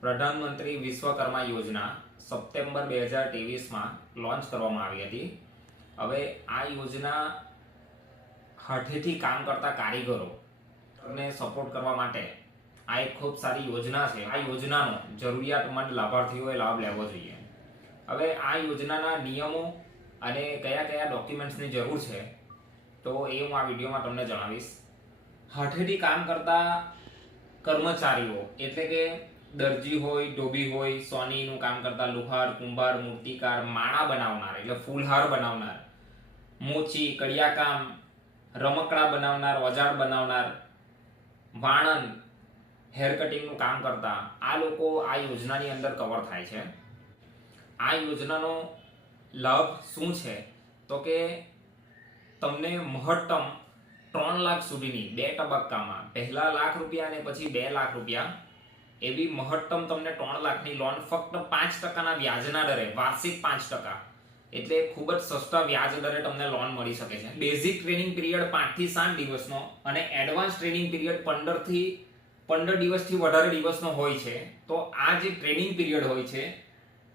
પ્રધાનમંત્રી વિશ્વકર્મા યોજના September 2023માં launch કરવામાં આવી હતી. હવે આ યોજના હાથેથી કામ કરતા કારીગરોને સપોર્ટ કરવા માટે આ એક ખૂબ સારી યોજના છે. આ યોજનાનો જરૂરિયાતમંદ લાભાર્થીઓએ લાભ લેવો જોઈએ. હવે આ યોજનાના નિયમો અને કયા કયા ડોક્યુમેન્ટ્સની જરૂર છે તો એ હું આ વિડીયોમાં તમને જણાવીશ. હાથેથી કામ કરતા કર્મચારીઓ એટલે કે દરજી હોય, ધોબી હોય, સોનીનું કામ કરતા લુહાર, કુંભાર, મૂર્તિકાર, માળા બનાવનાર એટલે ફૂલહાર બનાવનાર, મોચી, કડિયાકામ, રમકડા બનાવનાર, ઓજાર બનાવનાર, વાણંદ, હેર કટિંગનું કામ કરતા આ લોકો આ યોજનાની અંદર કવર થાય છે. આ યોજનાનો લાભ શું છે તો કે તમને મહત્તમ 3 લાખ સુધીની 2 તબક્કામાં પહેલા ₹1,00,000 અને પછી ₹2,00,000 એવી મહત્તમ તમને 3 લાખની લોન ફક્ત 5% વ્યાજના દરે, વાર્ષિક 5%, એટલે ખૂબ જ સસ્તા વ્યાજ દરે તમને લોન મળી શકે છે. બેઝિક ટ્રેનિંગ પીરિયડ 5 થી 7 દિવસનો અને એડવાન્સ ટ્રેનિંગ પીરિયડ 15 દિવસથી વધારે દિવસનો હોય છે. તો આ જે ટ્રેનિંગ પીરિયડ હોય છે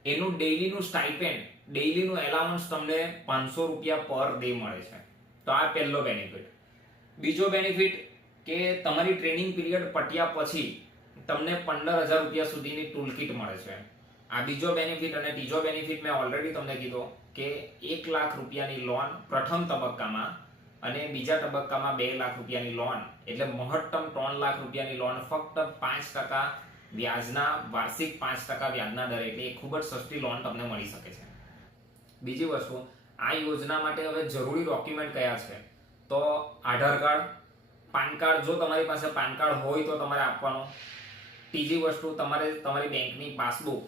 એનું ડેઈલીનું સ્ટાઇપેન્ડ, ડેઈલીનું એલાઉન્સ તમને ₹500 પર ડે મળે છે. તો આ પહેલો બેનિફિટ. બીજો બેનિફિટ કે તમારી ટ્રેનિંગ પીરિયડ પત્યા પછી તમને ₹15,000 સુધીની ટૂલ કિટ મળે છે. આ બીજો બેનિફિટ. અને ત્રીજો બેનિફિટ મેં ઓલરેડી તમને કીધો કે ₹1,00,000ની લોન પ્રથમ તબક્કામાં અને બીજા તબક્કામાં ₹2,00,000ની લોન, એટલે મહત્તમ ₹3,00,000ની લોન ફક્ત 5% વ્યાજના, વાર્ષિક 5% વ્યાજના દરે, એટલે ખૂબ જ સસ્તી લોન તમને મળી શકે છે. બીજી વસ્તુ, આ યોજના માટે હવે જરૂરી ડોક્યુમેન્ટ કયા છે તો આધાર કાર્ડ, પાન કાર્ડ, જો તમારી પાસે પાન કાર્ડ હોય તો તમારે આપવાનો. ત્રીજી વસ્તુ, તમારે તમારી બેંકની પાસબુક.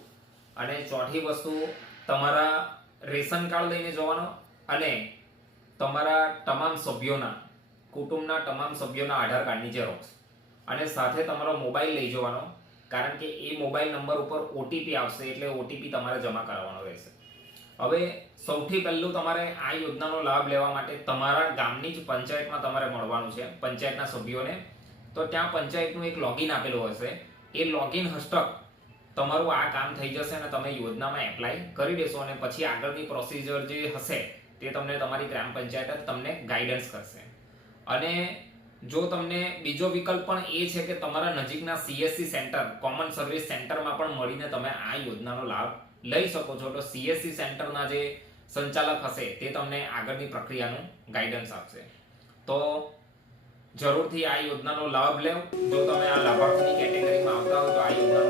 અને ચોથી વસ્તુ, તમારા રેશન કાર્ડ લઈને જવાનો અને તમારા તમામ સભ્યોના, કુટુંબના તમામ સભ્યોના આધાર કાર્ડની ઝેરોક્સ. અને સાથે તમારો મોબાઈલ લઈ જવાનો, કારણ કે એ મોબાઈલ નંબર ઉપર OTP આવશે, એટલે OTP તમારે જમા કરાવવાનો રહેશે. હવે સૌથી પહેલું તમારે આ યોજનાનો લાભ લેવા માટે તમારા ગામની જ પંચાયતમાં તમારે મળવાનું છે, પંચાયતના સભ્યોને. તો ત્યાં પંચાયતનું એક લોગિન આપેલું હશે, એ લોગિન હસ્તક તમારું આ કામ થઈ જશે અને તમે યોજનામાં એપ્લાય કરી દેશો. અને પછી આગળની પ્રોસિજર જે હશે તે તમને તમારી ગ્રામ પંચાયત જ તમને ગાઈડન્સ કરશે. અને જો તમને બીજો વિકલ્પ પણ એ છે કે તમારા નજીકના CSC સેન્ટર, કોમન સર્વિસ સેન્ટરમાં પણ મળીને તમે આ યોજનાનો લાભ લઈ શકો છો. તો CSC સેન્ટરના જે સંચાલક હશે તે તમને આગળની પ્રક્રિયાનું ગાઈડન્સ આપશે. તો જરૂરથી આ યોજનાનો લાભ લેવો. જો તમે આ લાભાર્થીની કેટેગરીમાં આવતા હોય તો આ યોજનાનો